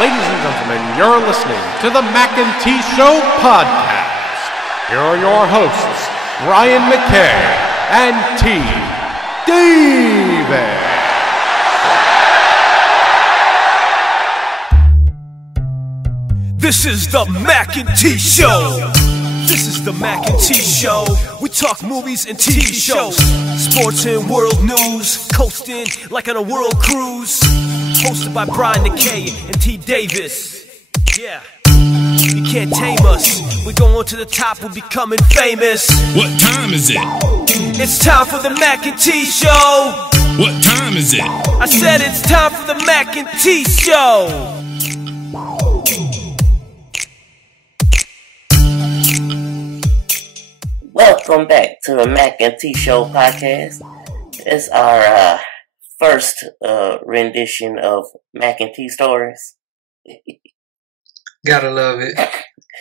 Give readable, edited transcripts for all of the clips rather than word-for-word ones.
Ladies and gentlemen, you're listening to the Mackay T Podcast. Here are your hosts, Ryan Mackay and T Davis. This is the Mackay T Show. This is the Mackay T Show. We talk movies and TV shows, sports and world news, coasting like on a world cruise. Hosted by Brian Mackay and T Davis. Yeah, you can't tame us. We're going to the top, we're becoming famous. What time is it? It's time for the Mackay T Show. What time is it? I said it's time for the Mackay T Show. Welcome back to the Mackay T Show podcast. It's our first rendition of Mackay T stories. Gotta love it.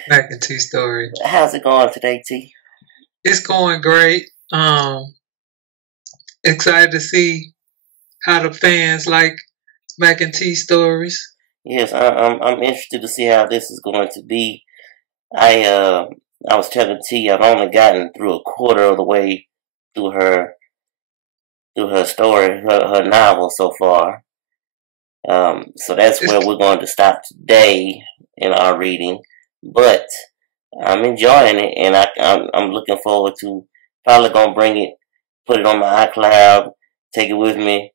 Mackay T story. How's it going today, T? It's going great. Excited to see how the fans like Mackay T stories. Yes, I'm interested to see how this is going to be. I was telling T I've only gotten through a quarter of the way through her story, her novel so far. So that's where we're going to stop today in our reading. But I'm enjoying it, and I'm looking forward to probably gonna bring it, put it on my iCloud, take it with me,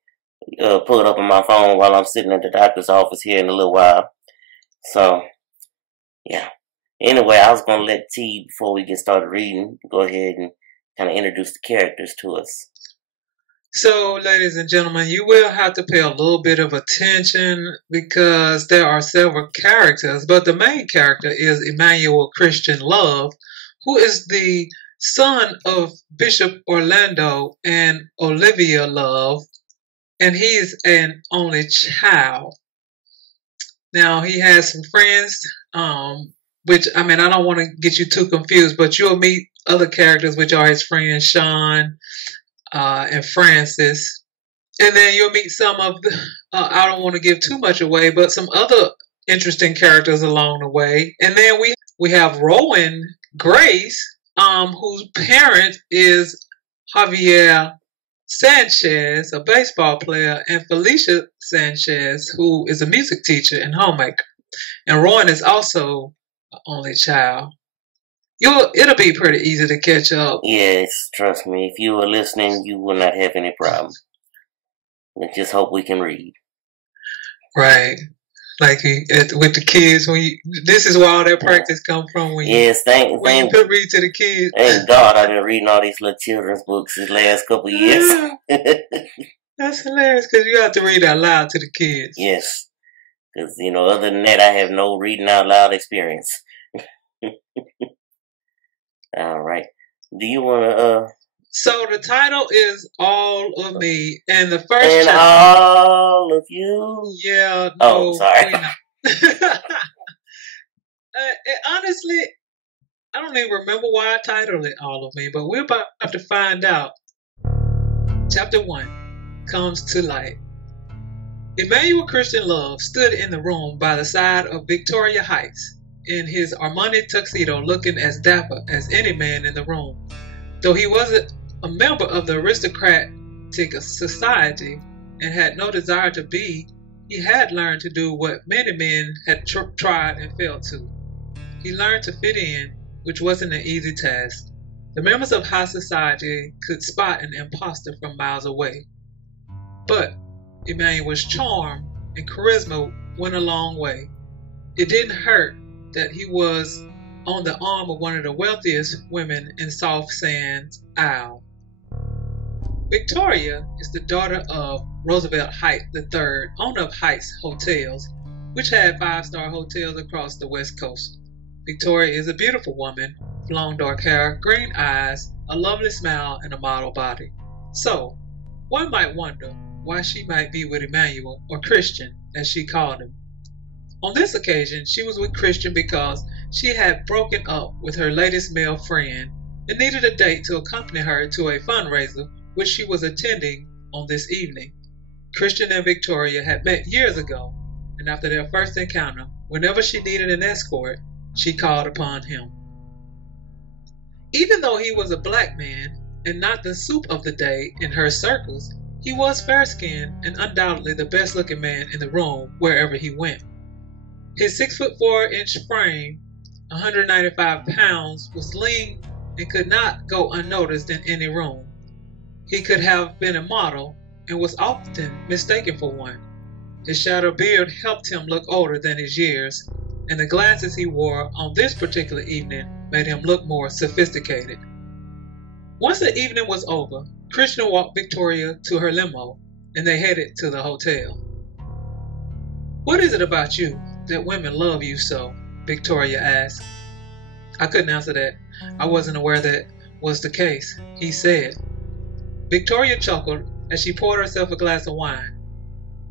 pull it up on my phone while I'm sitting at the doctor's office here in a little while. So yeah. Anyway, I was going to let T, before we get started reading, go ahead and kind of introduce the characters to us. So, ladies and gentlemen, you will have to pay a little bit of attention because there are several characters, but the main character is Emmanuel Christian Love, who is the son of Bishop Orlando and Olivia Love, and he is an only child. Now, he has some friends, which, I mean, I don't want to get you too confused, but you'll meet other characters, which are his friends Sean and Francis. And then you'll meet some of the, I don't want to give too much away, but some other interesting characters along the way. And then we have Rowan Grace, whose parent is Javier Sanchez, a baseball player, and Felicia Sanchez, who is a music teacher and homemaker. And Rowan is also only child. It'll be pretty easy to catch up. Yes, trust me. If you were listening, you will not have any problem. I just hope we can read. Right. Like with the kids, this is where all that practice come from. When you could read to the kids. Thank God I've been reading all these little children's books these last couple of years. That's hilarious because you have to read out loud to the kids. Yes. Because, other than that, I have no reading out loud experience. All right. Do you want to, So the title is All of Me, and the first And chapter, all of you? Yeah, no. Oh, sorry. Honestly, I don't even remember why I titled it All of Me, but we're about to find out. Chapter 1 comes to light. Emmanuel Christian Love stood in the room by the side of Victoria Heights in his Armani tuxedo, looking as dapper as any man in the room. Though he wasn't a member of the aristocratic society and had no desire to be, he had learned to do what many men had tried and failed to. He learned to fit in, which wasn't an easy task. The members of high society could spot an imposter from miles away. But Emmanuel's charm and charisma went a long way. It didn't hurt that he was on the arm of one of the wealthiest women in South Sands Isle. Victoria is the daughter of Roosevelt Heights III, owner of Heights Hotels, which had 5-star hotels across the West Coast. Victoria is a beautiful woman, long dark hair, green eyes, a lovely smile, and a model body. So, one might wonder why she might be with Emmanuel, or Christian, as she called him. On this occasion, she was with Christian because she had broken up with her latest male friend and needed a date to accompany her to a fundraiser which she was attending on this evening. Christian and Victoria had met years ago and after their first encounter, whenever she needed an escort, she called upon him. Even though he was a black man and not the soup of the day in her circles, he was fair-skinned and undoubtedly the best-looking man in the room wherever he went. His 6'4" frame, 195 pounds, was lean and could not go unnoticed in any room. He could have been a model and was often mistaken for one. His shadow beard helped him look older than his years, and the glasses he wore on this particular evening made him look more sophisticated. Once the evening was over, Christian walked Victoria to her limo, and they headed to the hotel. "What is it about you that women love you so?" Victoria asked. "I couldn't answer that. I wasn't aware that was the case," he said. Victoria chuckled as she poured herself a glass of wine.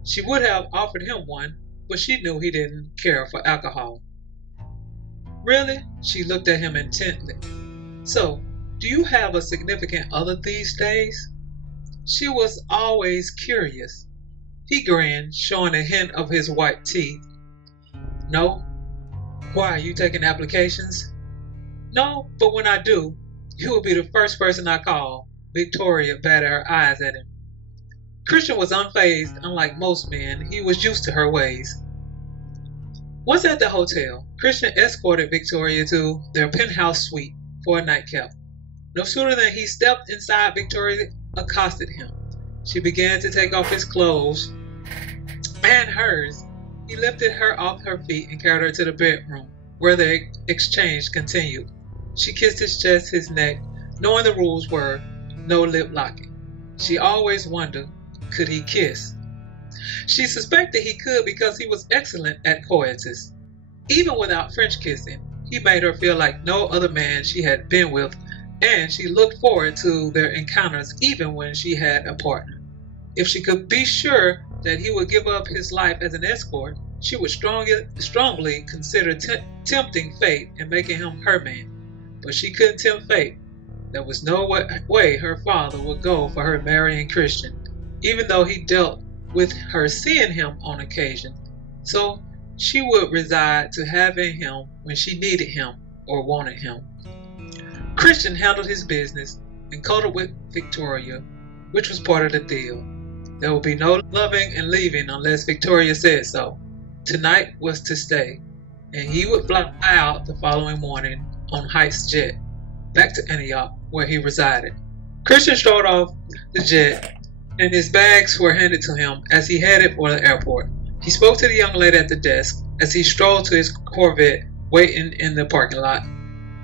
She would have offered him one, but she knew he didn't care for alcohol. "Really?" She looked at him intently. "So, do you have a significant other these days?" She was always curious. He grinned, showing a hint of his white teeth. "No." "Why, are you taking applications?" "No, but when I do, you will be the first person I call." Victoria batted her eyes at him. Christian was unfazed. Unlike most men, he was used to her ways. Once at the hotel, Christian escorted Victoria to their penthouse suite for a nightcap. No sooner than he stepped inside, Victoria accosted him. She began to take off his clothes and hers. He lifted her off her feet and carried her to the bedroom, where the exchange continued. She kissed his chest, his neck, knowing the rules were no lip locking. She always wondered, could he kiss? She suspected he could because he was excellent at courtship. Even without French kissing, he made her feel like no other man she had been with, and she looked forward to their encounters even when she had a partner. If she could be sure that he would give up his life as an escort, she would strongly consider tempting fate and making him her man. But she couldn't tempt fate. There was no way her father would go for her marrying Christian, even though he dealt with her seeing him on occasion. So she would reside to having him when she needed him or wanted him. Christian handled his business and cuddled with Victoria, which was part of the deal. There would be no loving and leaving unless Victoria said so. Tonight was to stay, and he would fly out the following morning on Height's jet, back to Antioch, where he resided. Christian strolled off the jet, and his bags were handed to him as he headed for the airport. He spoke to the young lady at the desk as he strolled to his Corvette waiting in the parking lot.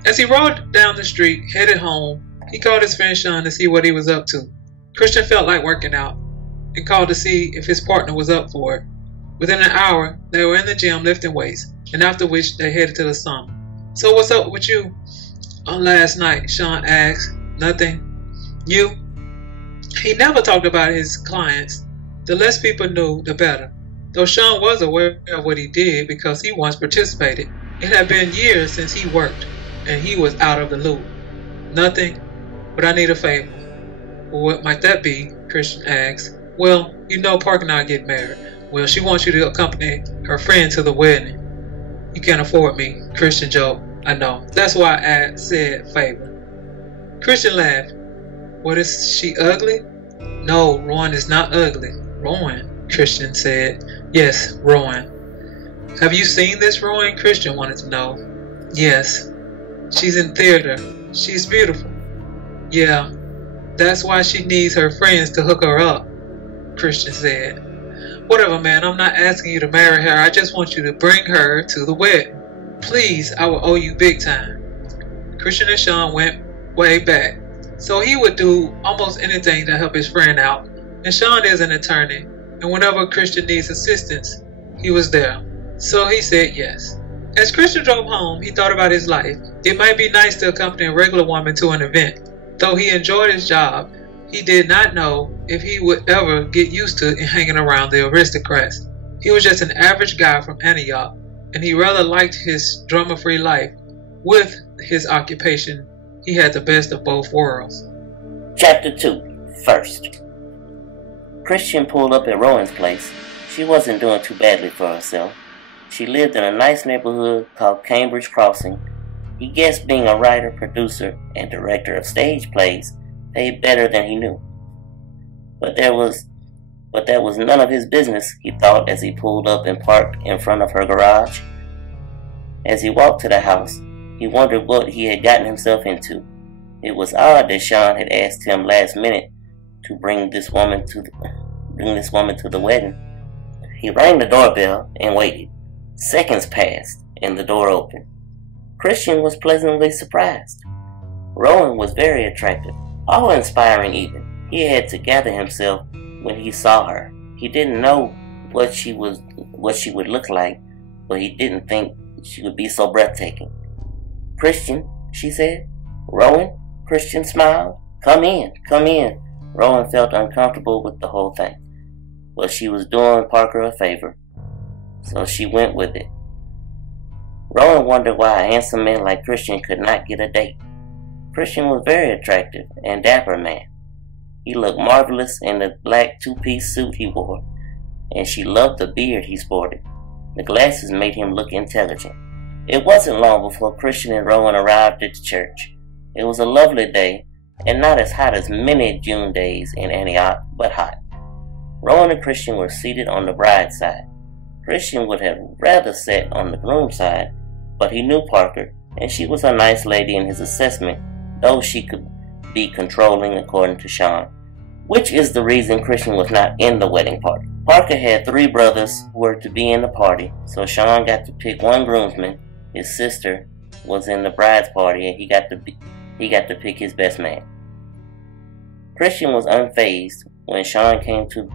As he rode down the street, headed home, he called his friend Sean to see what he was up to. Christian felt like working out and called to see if his partner was up for it. Within an hour, they were in the gym lifting weights, and after which they headed to the sauna. "So what's up with you on last night?" Sean asked. "Nothing. You?" He never talked about his clients. The less people knew, the better. Though Sean was aware of what he did because he once participated. It had been years since he worked, and he was out of the loop. "Nothing, but I need a favor." "Well, what might that be?" Christian asked. "Well, you know Parker and I get married. Well, she wants you to accompany her friend to the wedding." "You can't afford me," Christian joked. "I know. That's why I said favor." Christian laughed. "What, is she ugly?" "No, Rowan is not ugly." "Rowan?" Christian said. "Yes, Rowan." "Have you seen this Rowan?" Christian wanted to know. "Yes. She's in theater. She's beautiful." "Yeah, that's why she needs her friends to hook her up," Christian said. "Whatever, man, I'm not asking you to marry her. I just want you to bring her to the wedding. Please, I will owe you big time." Christian and Sean went way back, so he would do almost anything to help his friend out. And Sean is an attorney, and whenever Christian needs assistance, he was there. So he said yes. As Christian drove home, he thought about his life. It might be nice to accompany a regular woman to an event. Though he enjoyed his job, he did not know if he would ever get used to hanging around the aristocrats. He was just an average guy from Antioch, and he rather liked his drama-free life. With his occupation, he had the best of both worlds. Chapter 2. First. Christian pulled up at Rowan's place. She She wasn't doing too badly for herself. She lived in a nice neighborhood called Cambridge Crossing. He guessed being a writer, producer, and director of stage plays paid better than he knew. But that was none of his business, he thought as he pulled up and parked in front of her garage. As he walked to the house, he wondered what he had gotten himself into. It was odd that Sean had asked him last minute to bring this woman to the wedding. He rang the doorbell and waited. Seconds passed and the door opened. Christian was pleasantly surprised. Rowan was very attractive, awe-inspiring even. He had to gather himself when he saw her. He didn't know what she would look like, but he didn't think she would be so breathtaking. "Christian," she said. "Rowan?" Christian smiled. Come in. Rowan felt uncomfortable with the whole thing, but she was doing Parker a favor, so she went with it. Rowan wondered why a handsome man like Christian could not get a date. Christian was very attractive and dapper man. He looked marvelous in the black two-piece suit he wore, and she loved the beard he sported. The glasses made him look intelligent. It wasn't long before Christian and Rowan arrived at the church. It was a lovely day, and not as hot as many June days in Antioch, but hot. Rowan and Christian were seated on the bride's side. Christian would have rather sat on the groom's side, but he knew Parker, and she was a nice lady in his assessment, though she could be controlling according to Sean, which is the reason Christian was not in the wedding party. Parker had 3 brothers who were to be in the party, so Sean got to pick one groomsman. His sister was in the bride's party, and he got to pick his best man. Christian was unfazed when Sean came to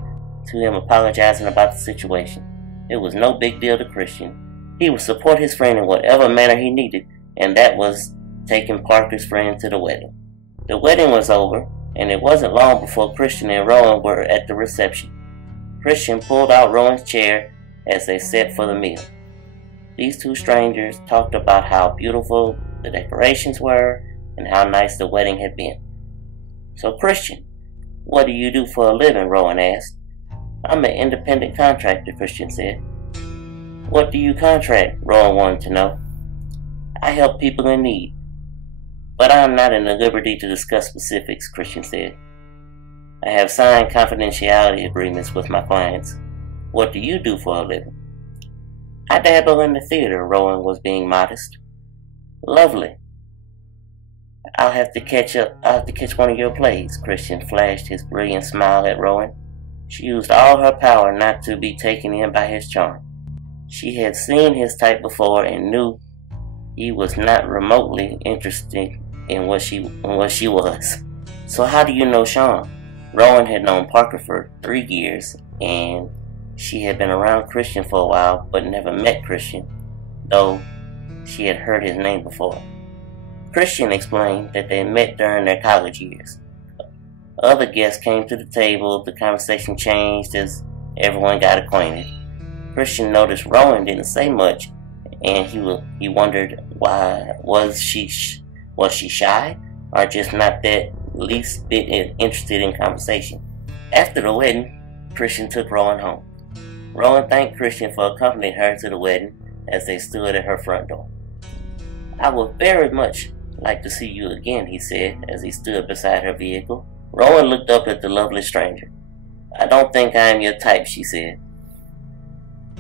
him apologizing about the situation. It was no big deal to Christian. He would support his friend in whatever manner he needed, and that was taking Parker's friend to the wedding. The wedding was over, and it wasn't long before Christian and Rowan were at the reception. Christian pulled out Rowan's chair as they sat for the meal. These 2 strangers talked about how beautiful the decorations were and how nice the wedding had been. "So Christian, what do you do for a living?" Rowan asked. "I'm an independent contractor," Christian said. "What do you contract?" Rowan wanted to know. "I help people in need, but I'm not in the liberty to discuss specifics," Christian said. "I have signed confidentiality agreements with my clients. What do you do for a living?" "I dabble in the theater," Rowan was being modest. "Lovely. I'll have to catch one of your plays." Christian flashed his brilliant smile at Rowan. She used all her power not to be taken in by his charm. She had seen his type before and knew he was not remotely interested in what she was. "So how do you know Sean?" Rowan had known Parker for 3 years, and she had been around Christian for a while, but never met Christian, though she had heard his name before. Christian explained that they met during their college years. Other guests came to the table, the conversation changed as everyone got acquainted. Christian noticed Rowan didn't say much, and he wondered why. Was she shy, or just not that least bit interested in conversation? After the wedding, Christian took Rowan home. Rowan thanked Christian for accompanying her to the wedding as they stood at her front door. "I would very much like to see you again," he said as he stood beside her vehicle. Rowan looked up at the lovely stranger. "I don't think I am your type," she said.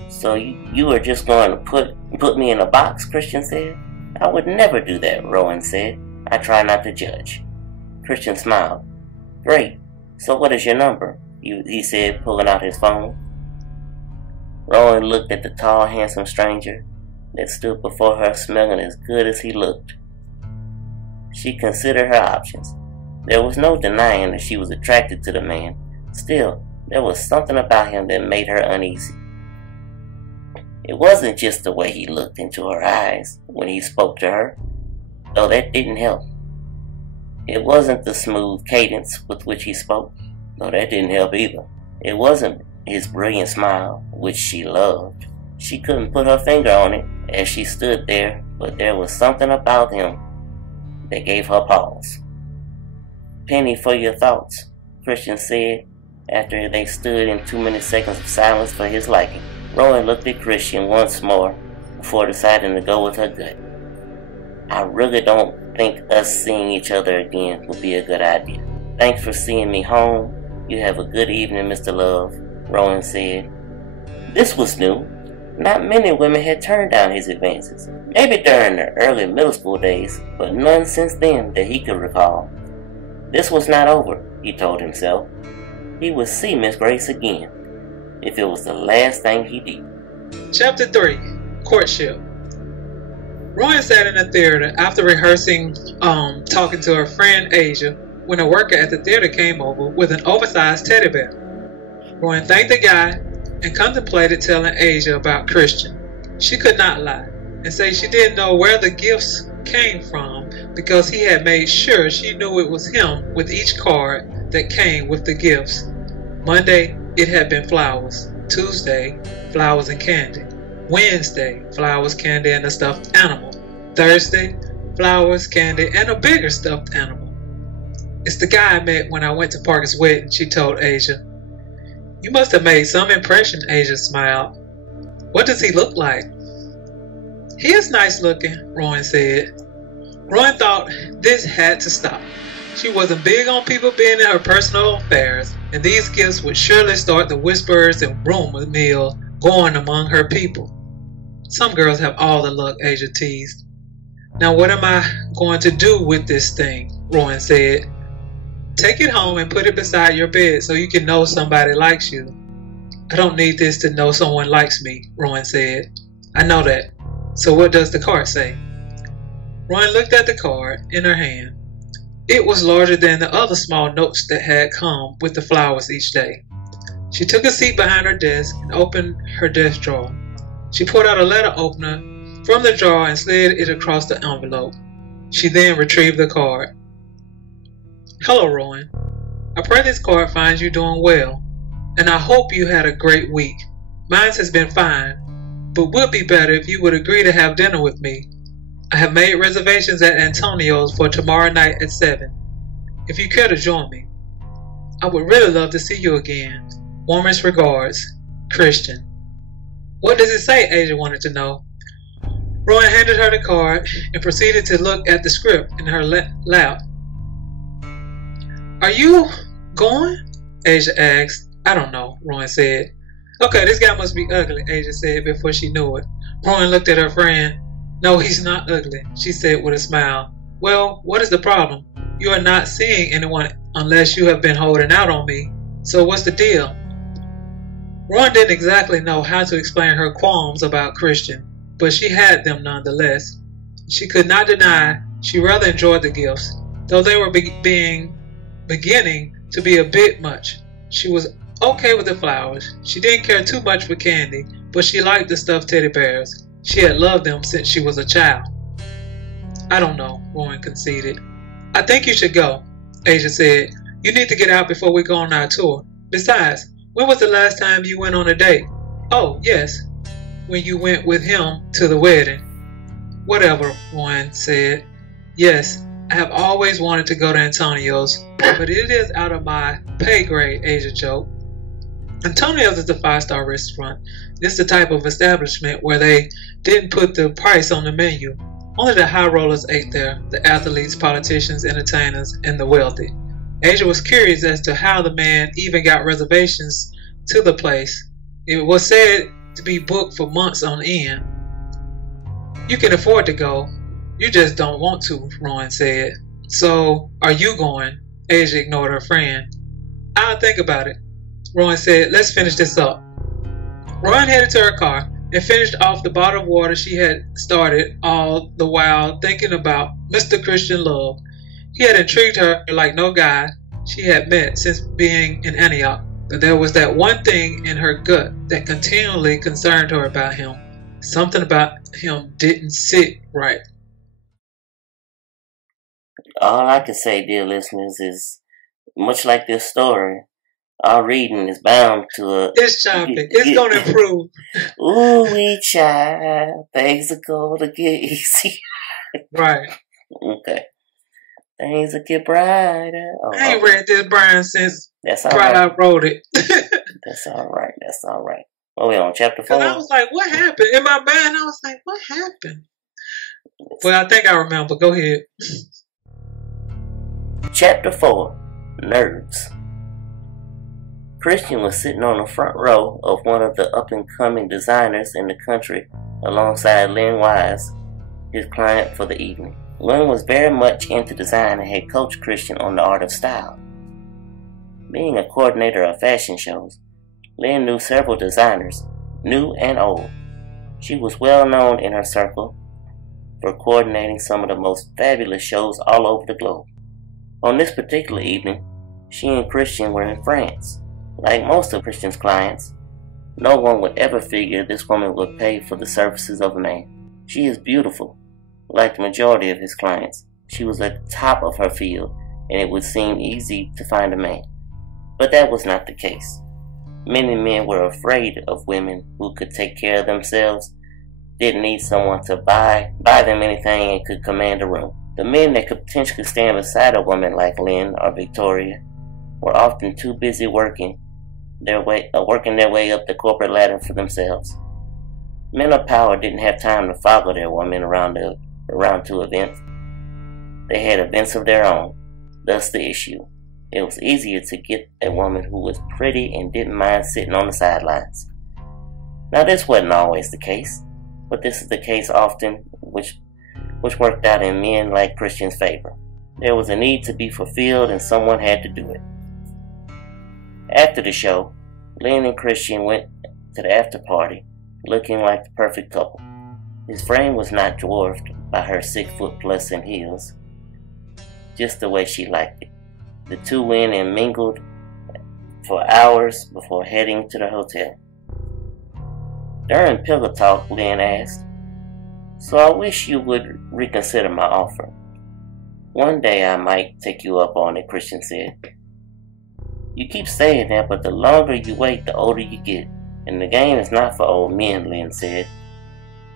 "So you are just going to put me in a box?" Christian said. "I would never do that," Rowan said. "I try not to judge." Christian smiled. "Great. So what is your number?" he said, pulling out his phone. Rowan looked at the tall, handsome stranger that stood before her, smelling as good as he looked. She considered her options. There was no denying that she was attracted to the man. Still, there was something about him that made her uneasy. It wasn't just the way he looked into her eyes when he spoke to her, though that didn't help. It wasn't the smooth cadence with which he spoke, though that didn't help either. It wasn't his brilliant smile, which she loved. She couldn't put her finger on it as she stood there, but there was something about him that gave her pause. "Penny for your thoughts," Christian said, After they stood in 2 minute seconds of silence for his liking, Rowan looked at Christian once more before deciding to go with her gut. I really don't think us seeing each other again would be a good idea. Thanks for seeing me home. You have a good evening, Mr. Love, Rowan said. This was new. Not many women had turned down his advances. Maybe during the early middle school days, but none since then that he could recall. This was not over, he told himself. He would see Miss Grace again, if it was the last thing he did. Chapter 3, Courtship. Rowan sat in the theater after rehearsing talking to her friend Asia when a worker at the theater came over with an oversized teddy bear. Rowan thanked the guy and contemplated telling Asia about Christian. She could not lie and say she didn't know where the gifts came from because he had made sure she knew it was him with each card that came with the gifts. Monday, it had been flowers. Tuesday, flowers and candy. Wednesday, flowers, candy, and a stuffed animal. Thursday, flowers, candy, and a bigger stuffed animal. It's the guy I met when I went to Parker's wedding, she told Asia. You must have made some impression, Asia smiled. What does he look like? He is nice looking, Rowan said. Rowan thought this had to stop. She wasn't big on people being in her personal affairs, and these gifts would surely start the whispers and rumor mill going among her people. Some girls have all the luck, Asia teased. Now what am I going to do with this thing? Rowan said. Take it home and put it beside your bed so you can know somebody likes you. I don't need this to know someone likes me, Rowan said. I know that. So what does the card say? Rowan looked at the card in her hand. It was larger than the other small notes that had come with the flowers each day. She took a seat behind her desk and opened her desk drawer. She pulled out a letter opener from the drawer and slid it across the envelope. She then retrieved the card. Hello, Rowan. I pray this card finds you doing well, and I hope you had a great week. Mine has been fine, but would be better if you would agree to have dinner with me. I have made reservations at Antonio's for tomorrow night at 7. If you care to join me. I would really love to see you again. Warmest regards, Christian. What does it say? Asia wanted to know. Rowan handed her the card and proceeded to look at the script in her lap. Are you going? Asia asked. I don't know, Rowan said. Okay, this guy must be ugly, Asia said before she knew it. Rowan looked at her friend. No, he's not ugly, she said with a smile. Well, what is the problem? You are not seeing anyone unless you have been holding out on me. So what's the deal? Rowan didn't exactly know how to explain her qualms about Christian, but she had them nonetheless. She could not deny she rather enjoyed the gifts, though they were beginning to be a bit much. She was okay with the flowers. She didn't care too much for candy, but she liked the stuffed teddy bears. She had loved them since she was a child. I don't know, Rowan conceded. I think you should go, Asia said. You need to get out before we go on our tour. Besides, when was the last time you went on a date? Oh, yes, when you went with him to the wedding. Whatever, Rowan said. Yes, I have always wanted to go to Antonio's, but it is out of my pay grade, Asia joked. Antonio's is a 5-star restaurant. It's the type of establishment where they didn't put the price on the menu. Only the high rollers ate there, the athletes, politicians, entertainers, and the wealthy. Asia was curious as to how the man even got reservations to the place. It was said to be booked for months on end. You can afford to go. You just don't want to, Rowan said. So, are you going? Asia ignored her friend. I'll think about it. Rowan said, let's finish this up. Rowan headed to her car and finished off the bottle of water she had started, all the while thinking about Mr. Christian Love. He had intrigued her like no guy she had met since being in Antioch, but there was that one thing in her gut that continually concerned her about him. Something about him didn't sit right. All I can say, dear listeners, is much like this story, our reading is bound to It's choppy. It's going to improve. Ooh, wee child, things are going to get easy. Right. Okay. Things will get brighter. Oh, I ain't read this, Brian, since that's all probably right. I wrote it. That's all right. That's all right. Well, we on chapter 4. Because I was like, what happened? In my mind, I was like, what happened? Well, I think I remember. Go ahead. Chapter 4, Nerds. Christian was sitting on the front row of one of the up-and-coming designers in the country alongside Lynn Wise, his client for the evening. Lynn was very much into design and had coached Christian on the art of style. Being a coordinator of fashion shows, Lynn knew several designers, new and old. She was well known in her circle for coordinating some of the most fabulous shows all over the globe. On this particular evening, she and Christian were in France. Like most of Christian's clients, no one would ever figure this woman would pay for the services of a man. She is beautiful. Like the majority of his clients, she was at the top of her field, and it would seem easy to find a man. But that was not the case. Many men were afraid of women who could take care of themselves, didn't need someone to buy them anything, and could command a room. The men that could potentially stand beside a woman like Lynn or Victoria were often too busy working their way up the corporate ladder for themselves. Men of power didn't have time to follow their women around to events. They had events of their own. Thus the issue. It was easier to get a woman who was pretty and didn't mind sitting on the sidelines. Now this wasn't always the case, but this is the case often, which worked out in men like Christian's favor. There was a need to be fulfilled and someone had to do it. After the show, Lynn and Christian went to the after party, looking like the perfect couple. His frame was not dwarfed by her 6'+ in heels, just the way she liked it. The two went and mingled for hours before heading to the hotel. During pillow talk, Lynn asked, "So I wish you would reconsider my offer. One day I might take you up on it," Christian said. "You keep saying that, but the longer you wait, the older you get. And the game is not for old men," Lynn said.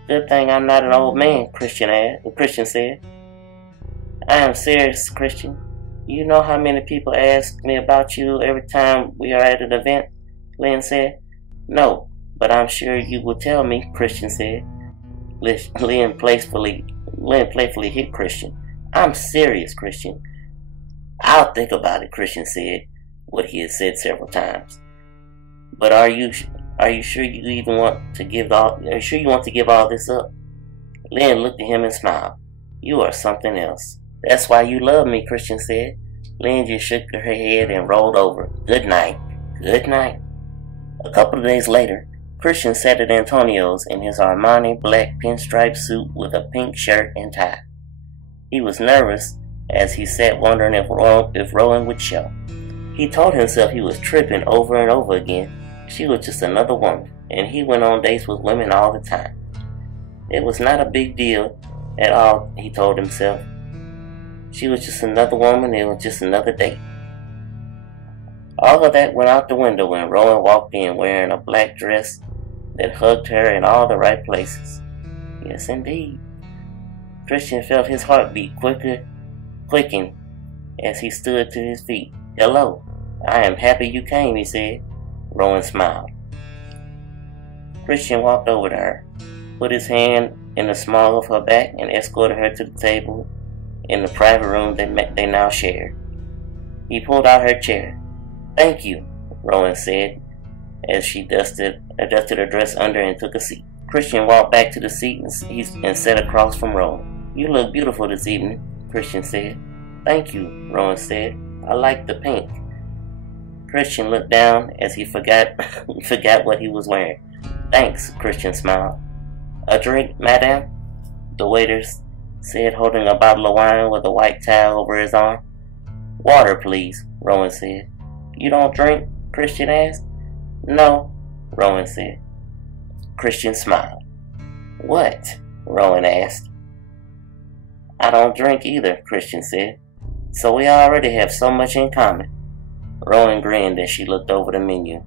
"Good thing I'm not an old man," Christian said. "I am serious, Christian. You know how many people ask me about you every time we are at an event?" Lynn said. "No, but I'm sure you will tell me," Christian said. Lynn playfully hit Christian. "I'm serious, Christian." "I'll think about it," Christian said, what he had said several times. "But are you sure you want to give all this up?" Lynn looked at him and smiled. "You are something else. That's why you love me," Christian said. Lynn just shook her head and rolled over. "Good night. Good night." A couple of days later, Christian sat at Antonio's in his Armani black pinstripe suit with a pink shirt and tie. He was nervous as he sat wondering if Rowan would show. He told himself he was tripping over and over again. She was just another woman, and he went on dates with women all the time. It was not a big deal at all, he told himself. She was just another woman, it was just another date. All of that went out the window when Rowan walked in wearing a black dress that hugged her in all the right places. Yes, indeed. Christian felt his heartbeat clicking as he stood to his feet. "Hello, I am happy you came," he said. Rowan smiled. Christian walked over to her, put his hand in the small of her back, and escorted her to the table in the private room they now shared. He pulled out her chair. "Thank you," Rowan said, as she dusted her dress under and took a seat. Christian walked back to the seat and sat across from Rowan. "You look beautiful this evening," Christian said. "Thank you," Rowan said. "I like the pink." Christian looked down as he forgot what he was wearing. "Thanks," Christian smiled. "A drink, madame?" the waiter said, holding a bottle of wine with a white towel over his arm. "Water, please," Rowan said. "You don't drink?" Christian asked. "No," Rowan said. Christian smiled. "What?" Rowan asked. "I don't drink either," Christian said. "So we already have so much in common." Rowan grinned as she looked over the menu.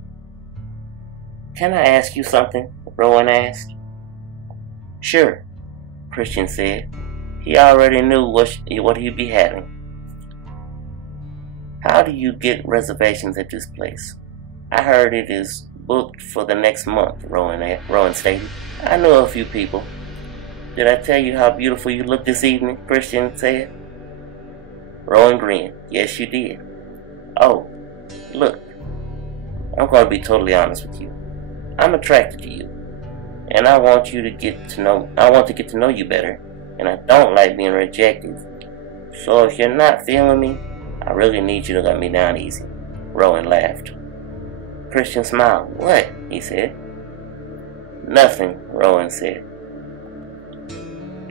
"Can I ask you something?" Rowan asked. "Sure," Christian said. He already knew what he'd be having. How do you get reservations at this place? I heard it is booked for the next month, Rowan stated. I know a few people. Did I tell you how beautiful you look this evening? Christian said. Rowan grinned. Yes, you did. Oh, look, I'm going to be totally honest with you. I'm attracted to you, and I want to get to know you better, and I don't like being rejected. So if you're not feeling me, I really need you to let me down easy. Rowan laughed. Christian smiled. What? He said. Nothing, Rowan said.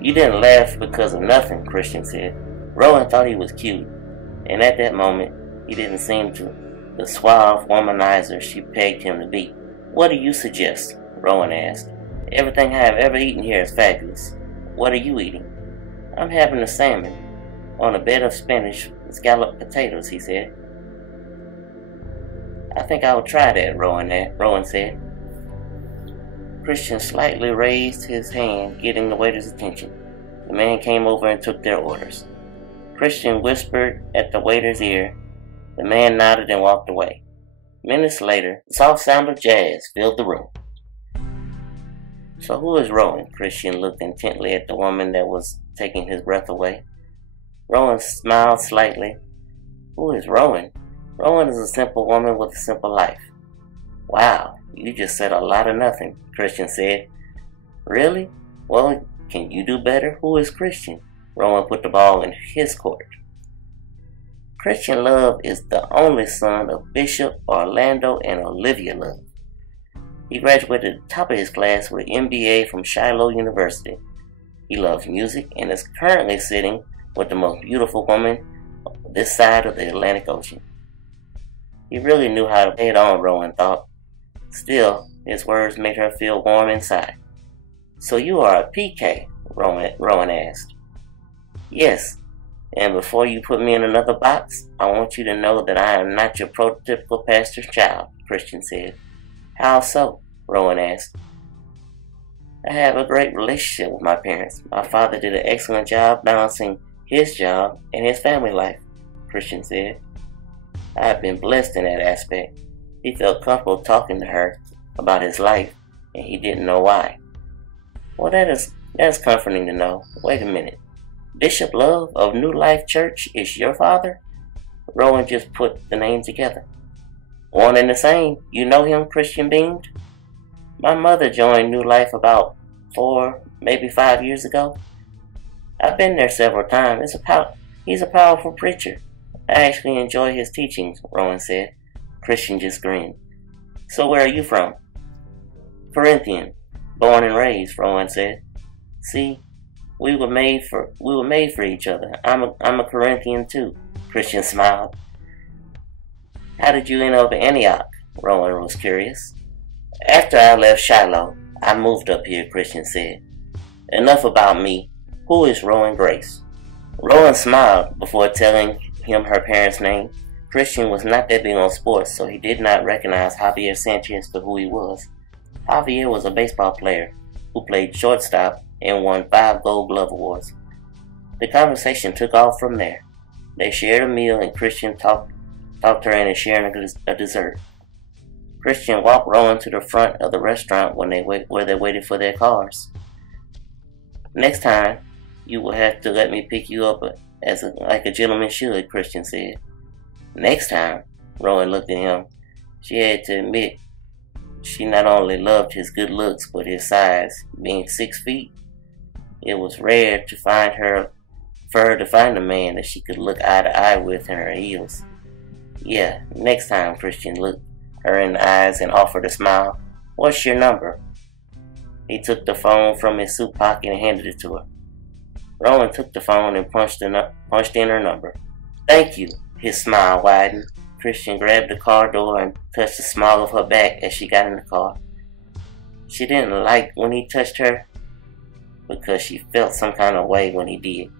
You didn't laugh because of nothing, Christian said. Rowan thought he was cute, and at that moment, he didn't seem to the suave womanizer she pegged him to be. What do you suggest? Rowan asked. Everything I have ever eaten here is fabulous. What are you eating? I'm having a salmon on a bed of spinach with scalloped potatoes, he said. I think I will try that, Rowan said. Christian slightly raised his hand, getting the waiter's attention. The man came over and took their orders. Christian whispered at the waiter's ear. The man nodded and walked away. Minutes later, the soft sound of jazz filled the room. So who is Rowan? Christian looked intently at the woman that was taking his breath away. Rowan smiled slightly. Who is Rowan? Rowan is a simple woman with a simple life. Wow, you just said a lot of nothing, Christian said. Really? Well, can you do better? Who is Christian? Rowan put the ball in his court. Christian Love is the only son of Bishop Orlando and Olivia Love. He graduated at the top of his class with an MBA from Shiloh University. He loves music and is currently sitting with the most beautiful woman on this side of the Atlantic Ocean. He really knew how to play it on, Rowan thought. Still, his words made her feel warm inside. So you are a PK? Rowan asked. Yes, and before you put me in another box, I want you to know that I am not your prototypical pastor's child, Christian said. How so? Rowan asked. I have a great relationship with my parents. My father did an excellent job balancing his job and his family life, Christian said. I have been blessed in that aspect. He felt comfortable talking to her about his life, and he didn't know why. Well, that is comforting to know. Wait a minute. Bishop Love of New Life Church is your father? Rowan just put the name together. One and the same. You know him? Christian beamed. My mother joined New Life about 4, maybe 5 years ago. I've been there several times. He's a powerful preacher. I actually enjoy his teachings, Rowan said. Christian just grinned. So where are you from? Corinthian. Born and raised, Rowan said. See, we were made for each other. I'm a Corinthian too. Christian smiled. How did you end up in Antioch? Rowan was curious. After I left Shiloh, I moved up here, Christian said. Enough about me. Who is Rowan Grace? Rowan smiled before telling him her parents' name. Christian was not that big on sports, so he did not recognize Javier Sanchez for who he was. Javier was a baseball player who played shortstop and won 5 Gold Glove awards. The conversation took off from there. They shared a meal and Christian talked her into sharing a dessert. Christian walked Rowan to the front of the restaurant where they waited for their cars. Next time, you will have to let me pick you up like a gentleman should, Christian said. Next time, Rowan looked at him. She had to admit she not only loved his good looks, but his size, being 6 feet. It was rare for her to find a man that she could look eye to eye with in her heels. Yeah, next time, Christian looked her in the eyes and offered a smile. What's your number? He took the phone from his suit pocket and handed it to her. Rowan took the phone and punched in her number. Thank you. His smile widened. Christian grabbed the car door and touched the small of her back as she got in the car. She didn't like when he touched her because she felt some kind of way when he did.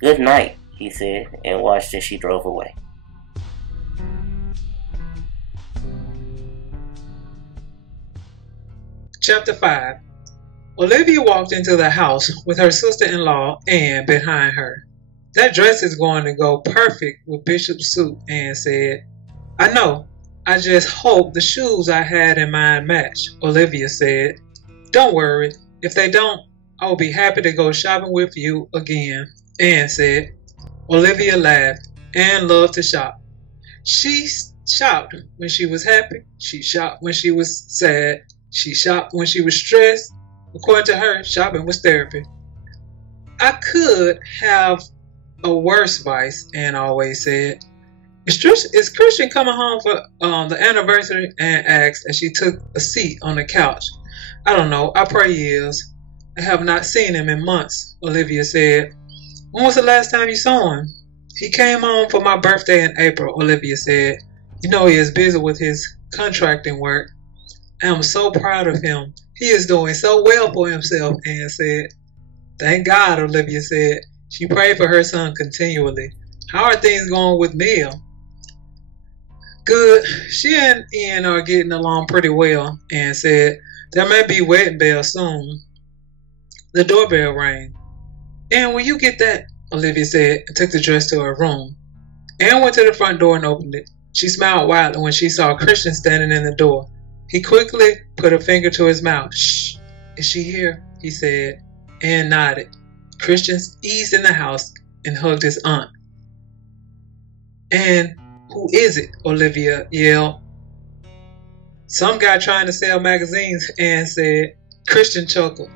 Good night, he said, and watched as she drove away. Chapter 5. Olivia walked into the house with her sister-in-law, Anne, behind her. That dress is going to go perfect with Bishop's suit, Anne said. I know. I just hope the shoes I had in mind match, Olivia said. Don't worry. If they don't, I will be happy to go shopping with you again, Anne said. Olivia laughed. Anne loved to shop. She shopped when she was happy. She shopped when she was sad. She shopped when she was stressed. According to her, shopping was therapy. I could have a worse vice, Anne always said. Is Christian coming home for the anniversary? Anne asked as she took a seat on the couch. I don't know. I pray he is. I have not seen him in months, Olivia said. When was the last time you saw him? He came home for my birthday in April, Olivia said. You know he is busy with his contracting work. I am so proud of him. He is doing so well for himself, Anne said. Thank God, Olivia said. She prayed for her son continually. How are things going with Neil? Good. She and Ian are getting along pretty well, Anne said. There may be wedding bells soon. The doorbell rang. Anne, will you get that? Olivia said and took the dress to her room. Anne went to the front door and opened it. She smiled widely when she saw Christian standing in the door. He quickly put a finger to his mouth. Shh. Is she here? He said. Anne nodded. Christian eased in the house and hugged his aunt. And who is it? Olivia yelled. Some guy trying to sell magazines, Anne said. Christian chuckled.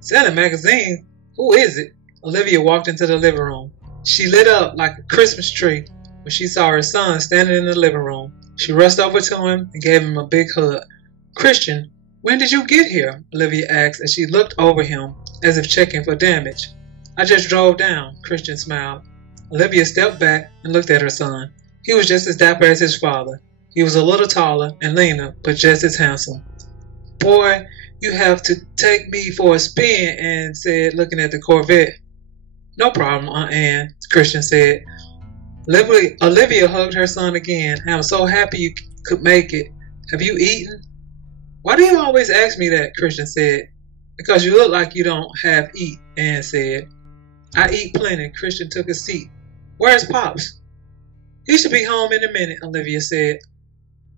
Selling magazines? Who is it? Olivia walked into the living room. She lit up like a Christmas tree when she saw her son standing in the living room. She rushed over to him and gave him a big hug. Christian, when did you get here? Olivia asked as she looked over him as if checking for damage. I just drove down, Christian smiled. Olivia stepped back and looked at her son. He was just as dapper as his father. He was a little taller and leaner, but just as handsome. Boy, you have to take me for a spin, Anne said, looking at the Corvette. No problem, Aunt Anne, Christian said. Olivia hugged her son again. I'm so happy you could make it. Have you eaten? Why do you always ask me that? Christian said. Because you look like you don't have eat, Anne said. I eat plenty. Christian took a seat. Where's Pops? He should be home in a minute, Olivia said.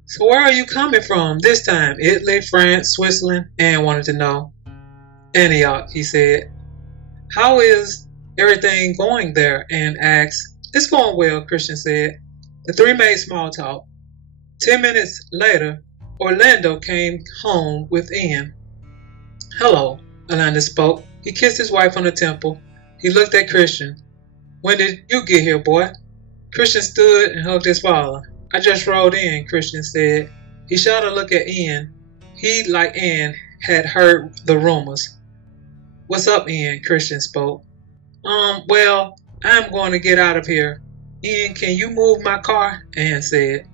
So where are you coming from this time? Italy, France, Switzerland? Anne wanted to know. Antioch, he said. How is everything going there? Anne asked. It's going well, Christian said. The three made small talk. 10 minutes later, Orlando came home with Ian. Hello, Orlando spoke. He kissed his wife on the temple. He looked at Christian. When did you get here, boy? Christian stood and hugged his father. I just rode in, Christian said. He shot a look at Ian. He, like Anne, had heard the rumors. What's up, Ian? Christian spoke. Well, I'm going to get out of here. Ian, can you move my car? Anne said.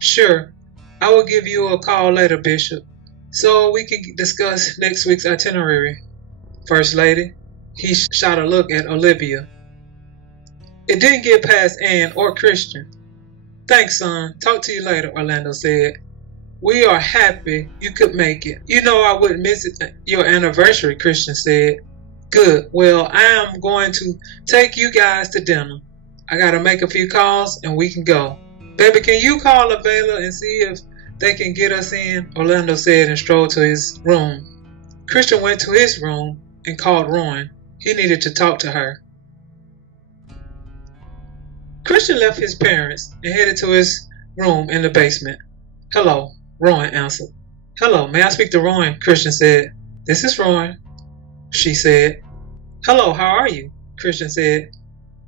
Sure. I will give you a call later, Bishop, so we can discuss next week's itinerary. First Lady. He shot a look at Olivia. It didn't get past Anne or Christian. Thanks, son. Talk to you later, Orlando said. We are happy you could make it. You know I wouldn't miss your anniversary, Christian said. Good. Well, I am going to take you guys to dinner. I got to make a few calls and we can go. Baby, can you call Avela and see if they can get us in? Orlando said and strolled to his room. Christian went to his room and called Rowan. He needed to talk to her. Christian left his parents and headed to his room in the basement. Hello, Rowan answered. Hello, may I speak to Rowan? Christian said. This is Rowan, she said. Hello, how are you? Christian said.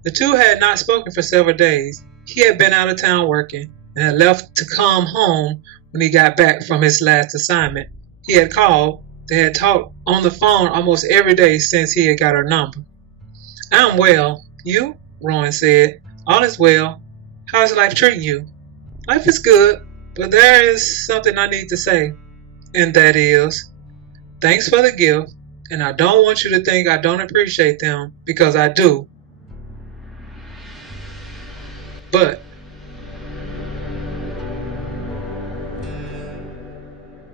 The two had not spoken for several days. He had been out of town working and had left to come home when he got back from his last assignment. He had called. They had talked on the phone almost every day since he had got her number. I'm well. You? Rowan said. All is well. How's life treating you? Life is good, but there is something I need to say. And that is, thanks for the gift, and I don't want you to think I don't appreciate them, because I do. But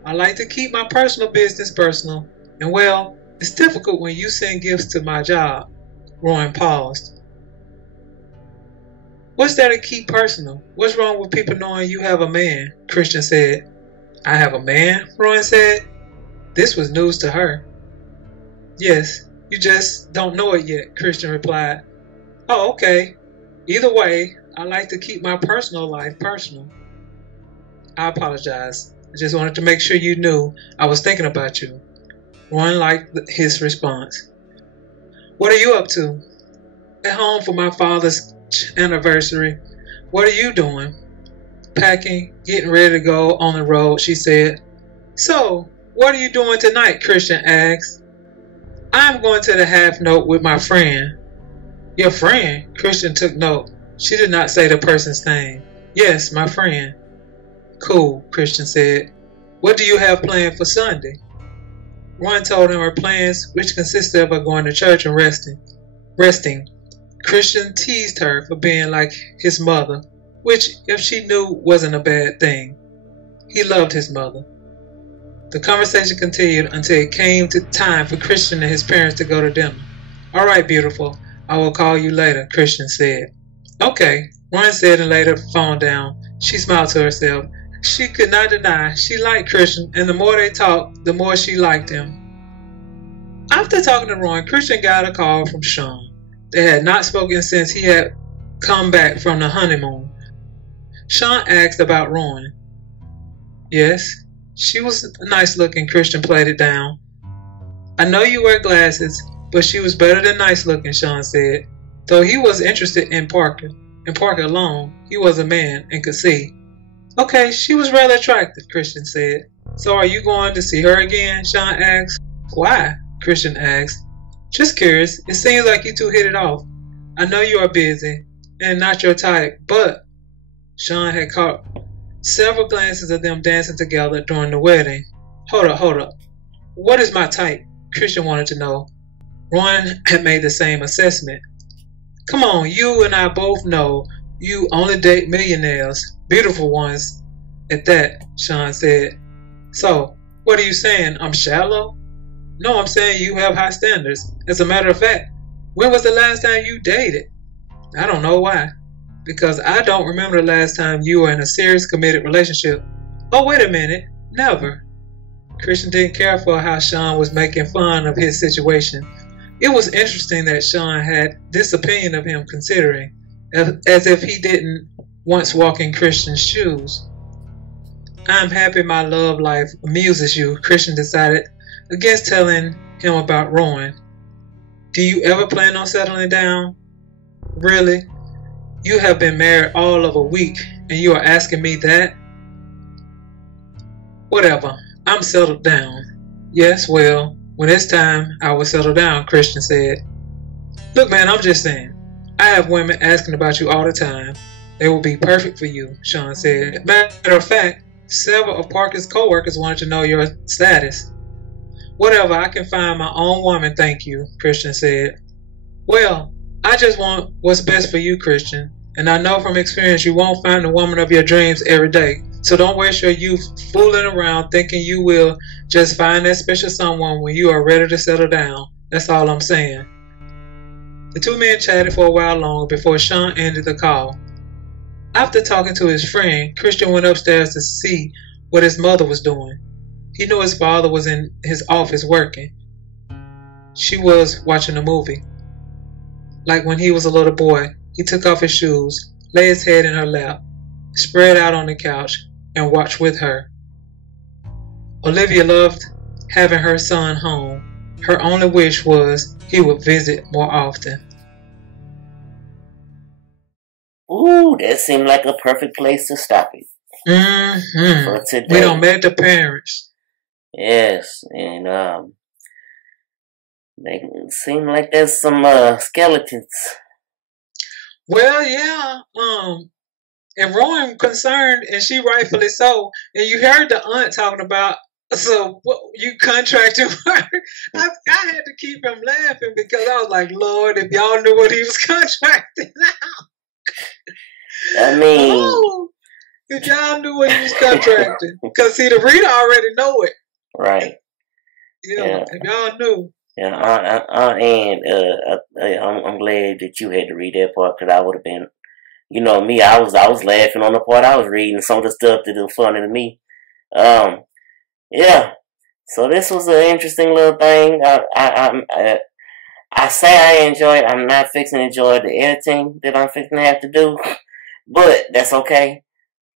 I like to keep my personal business personal, and well, it's difficult when you send gifts to my job. Rowan paused. What's there to keep personal? What's wrong with people knowing you have a man? Christian said. I have a man? Rowan said. This was news to her. Yes, you just don't know it yet, Christian replied. Oh, okay. Either way, I like to keep my personal life personal. I apologize. I just wanted to make sure you knew I was thinking about you. Rowan liked his response. What are you up to? At home for my father's anniversary. What are you doing? Packing, getting ready to go on the road, she said. So, what are you doing tonight? Christian asked. I'm going to the half note with my friend. Your friend? Christian took note. She did not say the person's name. Yes, my friend. Cool, Christian said. What do you have planned for Sunday? Rowan told him her plans, which consisted of her going to church and resting. Christian teased her for being like his mother, which, if she knew, wasn't a bad thing. He loved his mother. The conversation continued until it came to time for Christian and his parents to go to dinner. All right, beautiful. I will call you later, Christian said. Okay, Rowan said and laid her phone down. She smiled to herself. She could not deny she liked Christian, and the more they talked, the more she liked him. After talking to Rowan, Christian got a call from Sean. They had not spoken since he had come back from the honeymoon. Sean asked about Rowan. Yes, she was nice looking, Christian played it down. I know you wear glasses, but she was better than nice looking, Sean said. Though he was interested in Parker, and Parker alone, he was a man and could see. Okay, she was rather attractive, Christian said. So are you going to see her again? Sean asked. Why? Christian asked. Just curious. It seems like you two hit it off. I know you are busy and not your type, but Sean had caught several glances of them dancing together during the wedding. Hold up. What is my type? Christian wanted to know. Rowan had made the same assessment. Come on, you and I both know you only date millionaires, beautiful ones at that, Sean said. So, what are you saying? I'm shallow? No, I'm saying you have high standards. As a matter of fact, when was the last time you dated? I don't know why. Because I don't remember the last time you were in a serious committed relationship. Oh, wait a minute. Never. Christian didn't care for how Sean was making fun of his situation. It was interesting that Sean had this opinion of him, considering as if he didn't once walk in Christian's shoes. I'm happy my love life amuses you, Christian decided against telling him about Rowan. Do you ever plan on settling down? Really? You have been married all of a week and you are asking me that? Whatever, I'm settled down. Yes, well, when it's time, I will settle down, Christian said. Look, man, I'm just saying. I have women asking about you all the time. They will be perfect for you, Sean said. Matter of fact, several of Parker's co-workers wanted to know your status. Whatever, I can find my own woman, thank you, Christian said. Well, I just want what's best for you, Christian. And I know from experience you won't find the woman of your dreams every day. So don't waste your youth fooling around thinking you will just find that special someone when you are ready to settle down. That's all I'm saying. The two men chatted for a while longer before Sean ended the call. After talking to his friend, Christian went upstairs to see what his mother was doing. He knew his father was in his office working. She was watching a movie. Like when he was a little boy, he took off his shoes, lay his head in her lap, spread out on the couch, and watched with her. Olivia loved having her son home. Her only wish was he would visit more often. Ooh, that seemed like a perfect place to stop it. Mm-hmm. For today. We done met the parents. Yes, and they seem like there's some skeletons. Well, yeah. And Rowan concerned, and she rightfully so. And you heard the aunt talking about, so what, you contracted her. I had to keep him laughing because I was like, Lord, if y'all knew what he was contracting now. I mean, oh, if y'all knew what he was contracting. Because see, the reader already know it. Right. You know, if y'all knew. Yeah, I'm glad that you had to read that part because I would have been, you know, me. I was laughing on the part I was reading. Some of the stuff that was funny to me. Yeah. So this was an interesting little thing. I say I enjoy it. I'm not fixing to enjoy the editing that I'm fixing to have to do, but that's okay.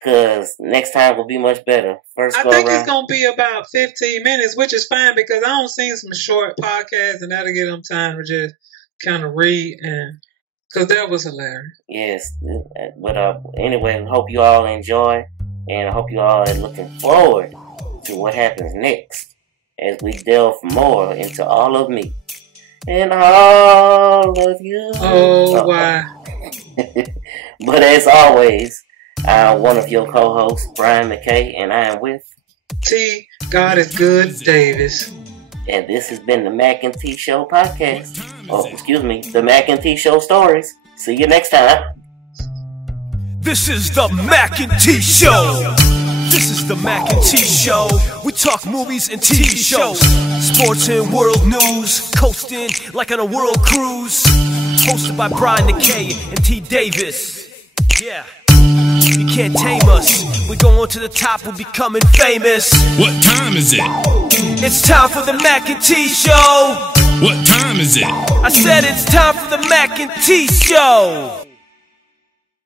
Because next time will be much better. I think it's going to be about 15 minutes, which is fine because I don't see some short podcasts and that'll give them time to just kind of read. And because that was hilarious. Yes. But anyway, hope you all enjoy. And I hope you all are looking forward to what happens next as we delve more into all of me and all of you. Oh, wow. But as always, I'm one of your co-hosts, Brian Mackay, and I am with T. God is Good Davis. And this has been the Mac and T Show podcast. Oh, excuse me, the Mac and T Show stories. See you next time. This is the Mac and T Show. This is the Mac and T Show. We talk movies and TV shows, sports and world news, coasting like on a world cruise. Hosted by Brian Mackay and T Davis. Yeah. You can't tame us. We're going to the top, we're becoming famous. What time is it? It's time for the Mac and T Show. What time is it? I said it's time for the Mac and T Show.